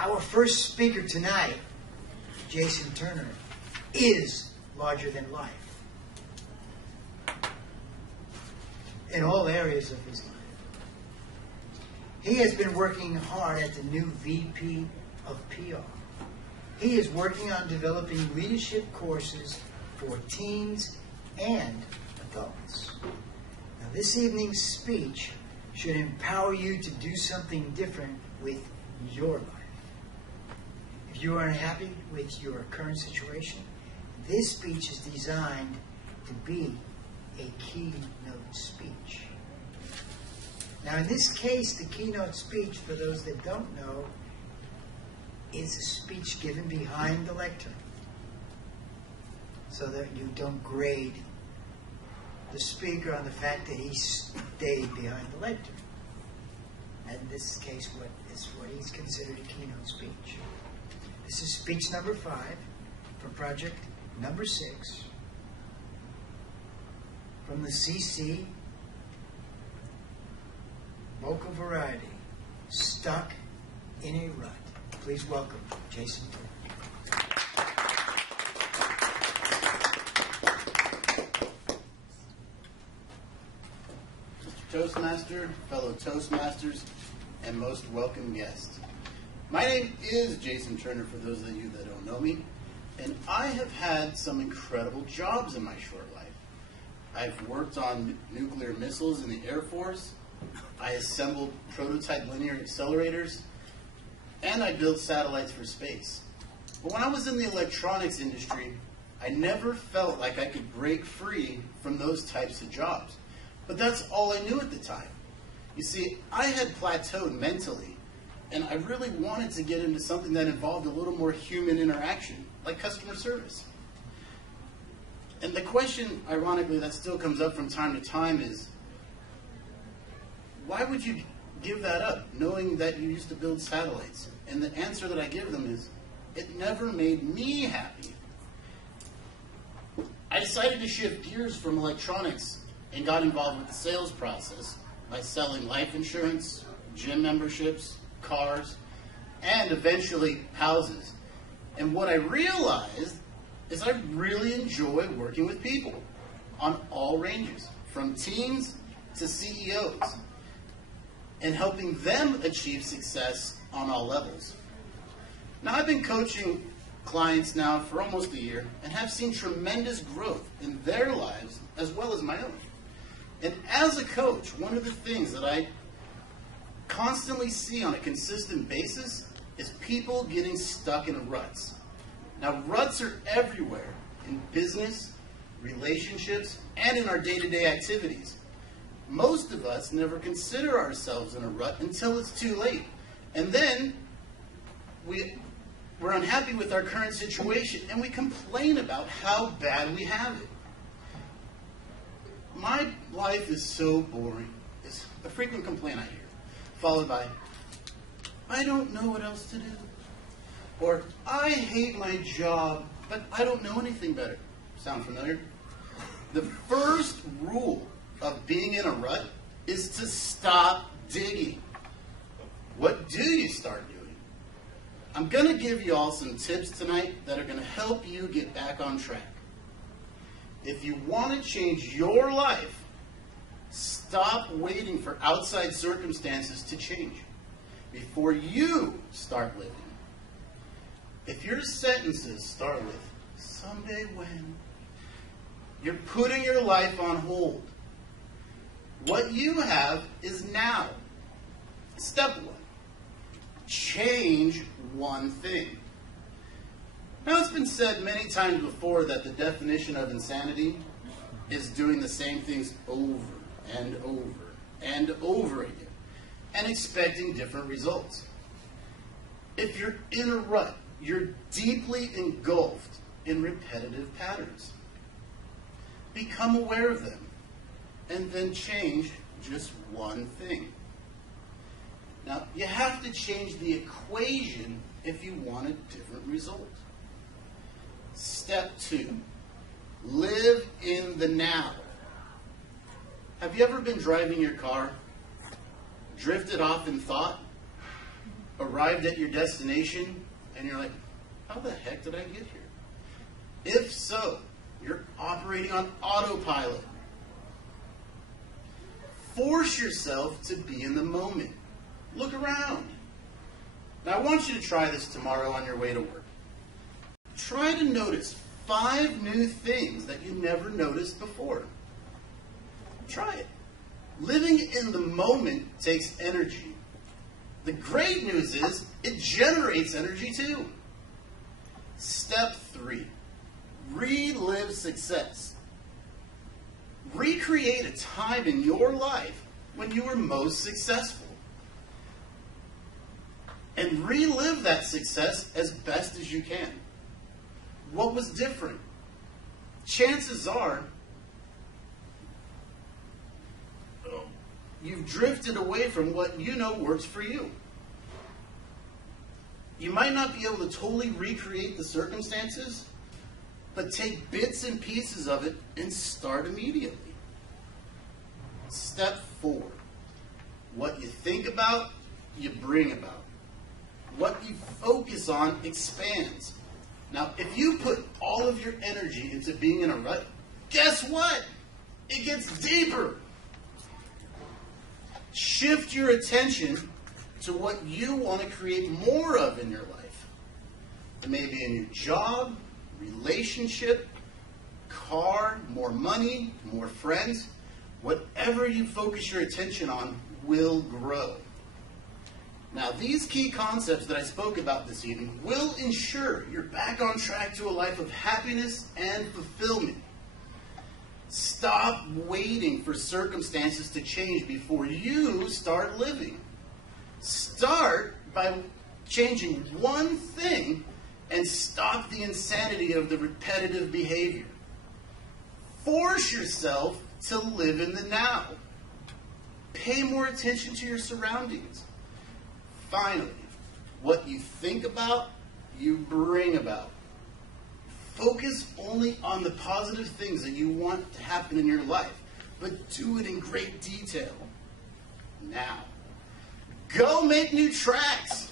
Our first speaker tonight, Jason Turner, is larger than life in all areas of his life. He has been working hard at the new VP of PR. He is working on developing leadership courses for teens and adults. Now, this evening's speech should empower you to do something different with your life. If you are unhappy with your current situation, this speech is designed to be a keynote speech. Now, in this case, the keynote speech, for those that don't know, is a speech given behind the lectern so that you don't grade the speaker on the fact that he stayed behind the lectern. And in this case, what he's considered a keynote speech. This is speech number 5 for project number 6 from the CC Vocal Variety, Stuck in a Rut. Please welcome Jason Turner. Mr. Toastmaster, fellow Toastmasters, and most welcome guests. My name is Jason Turner, for those of you that don't know me, and I have had some incredible jobs in my short life. I've worked on nuclear missiles in the Air Force, I assembled prototype linear accelerators, and I built satellites for space. But when I was in the electronics industry, I never felt like I could break free from those types of jobs. But that's all I knew at the time. You see, I had plateaued mentally, and I really wanted to get into something that involved a little more human interaction, like customer service. And the question, ironically, that still comes up from time to time is, why would you give that up, knowing that you used to build satellites? And the answer that I give them is, it never made me happy. I decided to shift gears from electronics and got involved with the sales process by selling life insurance, gym memberships, cars, and eventually houses. And what I realized is I really enjoy working with people on all ranges, from teens to CEOs, and helping them achieve success on all levels. Now, I've been coaching clients now for almost a year and have seen tremendous growth in their lives as well as my own. And as a coach, one of the things that I constantly see on a consistent basis is people getting stuck in ruts. Now, ruts are everywhere in business, relationships, and in our day-to-day activities. Most of us never consider ourselves in a rut until it's too late. And then we're unhappy with our current situation and we complain about how bad we have it. My life is so boring. It's a frequent complaint I hear, followed by, I don't know what else to do. Or, I hate my job, but I don't know anything better. Sound familiar? The first rule of being in a rut is to stop digging. What do you start doing? I'm going to give you all some tips tonight that are going to help you get back on track. If you want to change your life, stop waiting for outside circumstances to change before you start living. If your sentences start with, someday when, you're putting your life on hold. What you have is now. Step 1, change one thing. Now, it's been said many times before that the definition of insanity is doing the same things over and over and over again and expecting different results. If you're in a rut, you're deeply engulfed in repetitive patterns. Become aware of them and then change just one thing. Now, you have to change the equation if you want a different result. Step 2, live in the now. Have you ever been driving your car, drifted off in thought, arrived at your destination and you're like, how the heck did I get here? If so, you're operating on autopilot. Force yourself to be in the moment. Look around. Now I want you to try this tomorrow on your way to work. Try to notice 5 new things that you never noticed before. Try it. Living in the moment takes energy. The great news is it generates energy too. Step 3. Relive success. Recreate a time in your life when you were most successful. And relive that success as best as you can. What was different? Chances are you've drifted away from what you know works for you. You might not be able to totally recreate the circumstances, but take bits and pieces of it and start immediately. Step 4. What you think about, you bring about. What you focus on expands. Now, if you put all of your energy into being in a rut, guess what? It gets deeper. Shift your attention to what you want to create more of in your life. It may be a new job, relationship, car, more money, more friends. Whatever you focus your attention on will grow. Now, these key concepts that I spoke about this evening will ensure you're back on track to a life of happiness and fulfillment. Stop waiting for circumstances to change before you start living. Start by changing one thing and stop the insanity of the repetitive behavior. Force yourself to live in the now. Pay more attention to your surroundings. Finally, what you think about, you bring about. Focus only on the positive things that you want to happen in your life, but do it in great detail. Now, go make new tracks.